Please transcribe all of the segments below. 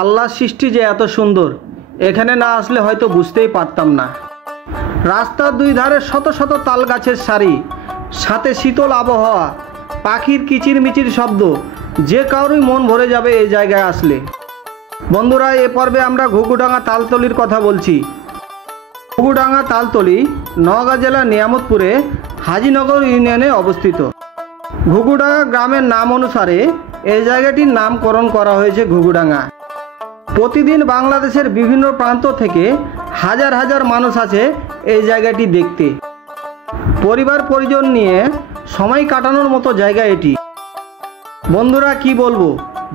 আল্লাহর সৃষ্টি যে এত সুন্দর, এখানে না আসলে হয়তো বুঝতেই পারতাম না। রাস্তার দুই ধারে শত শত তাল গাছের সারি, সাথে শীতল আবহাওয়া, পাখির কিচিরমিচির শব্দ, যে কারোরই মন ভরে যাবে এই জায়গায় আসলে। বন্ধুরা, এ পর্বে আমরা ঘুঘুডাঙ্গা তালতলির কথা বলছি। ঘুঘুডাঙ্গা তালতলি নওগাঁ জেলার নিয়ামতপুরে হাজিনগর ইউনিয়নে অবস্থিত। ঘুঘুডাঙ্গা গ্রামের নাম অনুসারে এই জায়গাটির নামকরণ করা হয়েছে ঘুঘুডাঙ্গা। প্রতিদিন বাংলাদেশের বিভিন্ন প্রান্ত থেকে হাজার হাজার মানুষ আছে এই জায়গাটি দেখতে। পরিবার পরিজন নিয়ে সময় কাটানোর মতো জায়গা এটি। বন্ধুরা, কি বলবো,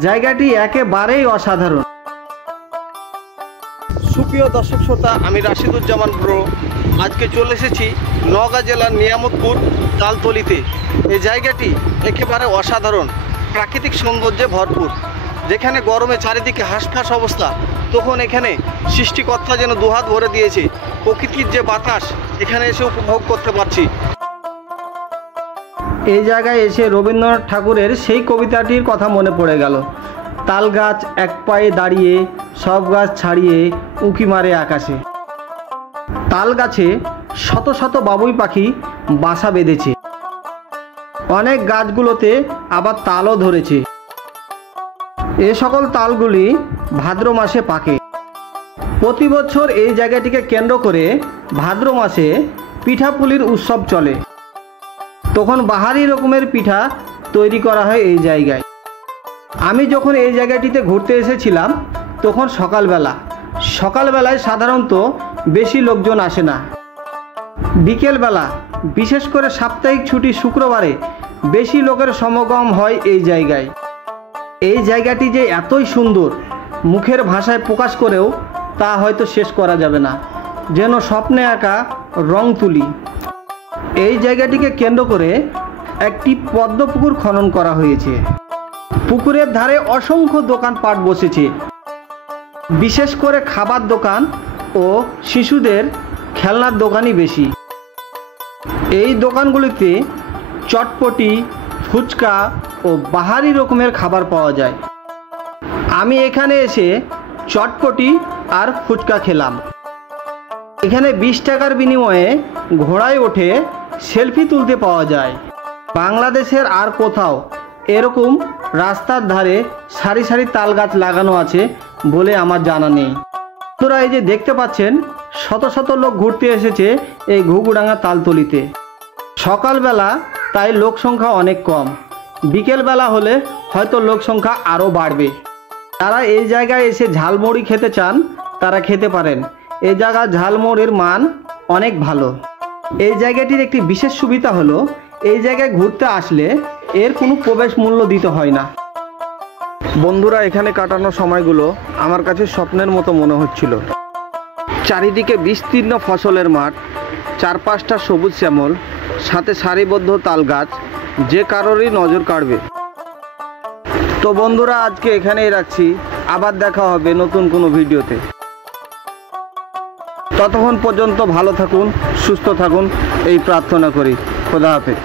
জায়গাটি একেবারেই অসাধারণ। সুপ্রিয় দর্শক শ্রোতা, আমি রাশিদুজ্জামান ব্রো আজকে চলে এসেছি নওগাঁ জেলার নিয়ামতপুর তালতলিতে। এই জায়গাটি একেবারে অসাধারণ, প্রাকৃতিক সৌন্দর্যে ভরপুর। যেখানে গরমে চারিদিকে হাঁসফাঁস অবস্থা, তখন এখানে সৃষ্টিকর্তা যেন দুহাত ভরে দিয়েছে। প্রকৃতির যে বাতাস এখানে এসে উপভোগ করতে পারছি। এই জায়গায় এসে রবীন্দ্রনাথ ঠাকুরের সেই কবিতাটির কথা মনে পড়ে গেল। তাল গাছ এক পায়ে দাঁড়িয়ে, সব গাছ ছাড়িয়ে উঁকি মারে আকাশে। তাল গাছে শত শত বাবুই পাখি বাসা বেঁধেছে। অনেক গাছগুলোতে আবার তালও ধরেছে। এ সকল তালগুলি ভাদ্র মাসে পাকে। প্রতি বছর এই জায়গাটিকে কেন্দ্র করে ভাদ্র মাসে পিঠাপুলির উৎসব চলে। তখন বাহারি রকমের পিঠা তৈরি করা হয় এই জায়গায়। আমি যখন এই জায়গাটিতে ঘুরতে এসেছিলাম তখন সকালবেলায় সাধারণত বেশি লোকজন আসে না। বিকেলবেলা, বিশেষ করে সাপ্তাহিক ছুটি শুক্রবারে বেশি লোকের সমাগম হয় এই জায়গায়। এই জায়গাটি যে এতই সুন্দর, মুখের ভাষায় প্রকাশ করেও তা হয়তো শেষ করা যাবে না। যেন স্বপ্নে আঁকা রং তুলি। এই জায়গাটিকে কেন্দ্র করে একটি পদ্মপুকুর খনন করা হয়েছে। পুকুরের ধারে অসংখ্য দোকানপাট বসেছে, বিশেষ করে খাবার দোকান ও শিশুদের খেলনার দোকানই বেশি। এই দোকানগুলিতে চটপটি, ফুচকা ও বাহারি রকমের খাবার পাওয়া যায়। আমি এখানে এসে চটপটি আর ফুচকা খেলাম। এখানে 20 টাকার বিনিময়ে ঘোড়ায় ওঠে সেলফি তুলতে পাওয়া যায়। বাংলাদেশের আর কোথাও এরকম রাস্তার ধারে সারি সারি তাল গাছ লাগানো আছে বলে আমার জানা নেই। তোরা এই যে দেখতে পাচ্ছেন, শত শত লোক ঘুরতে এসেছে এই ঘুঘুডাঙ্গা তালতলিতে। সকালবেলা তাই লোক সংখ্যা অনেক কম। বিকেলবেলা হলে হয়তো লোক সংখ্যা আরও বাড়বে। যারা এই জায়গায় এসে ঝালমুড়ি খেতে চান তারা খেতে পারেন। এই জায়গার ঝালমুড়ির মান অনেক ভালো। এই জায়গাটির একটি বিশেষ সুবিধা হলো, এই জায়গায় ঘুরতে আসলে এর কোনো প্রবেশ মূল্য দিতে হয় না। বন্ধুরা, এখানে কাটানো সময়গুলো আমার কাছে স্বপ্নের মতো মনে হচ্ছিল। চারিদিকে বিস্তীর্ণ ফসলের মাঠ, 4-5টা সবুজ শ্যামল, সাথে সারিবদ্ধ তাল গাছ, যে কারোরই নজর কাড়বে। তো বন্ধুরা, আজকে এখানেই রাখছি। আবার দেখা হবে নতুন কোনো ভিডিওতে। ততক্ষণ পর্যন্ত ভালো থাকুন, সুস্থ থাকুন, এই প্রার্থনা করি। খোদা হাফেজ।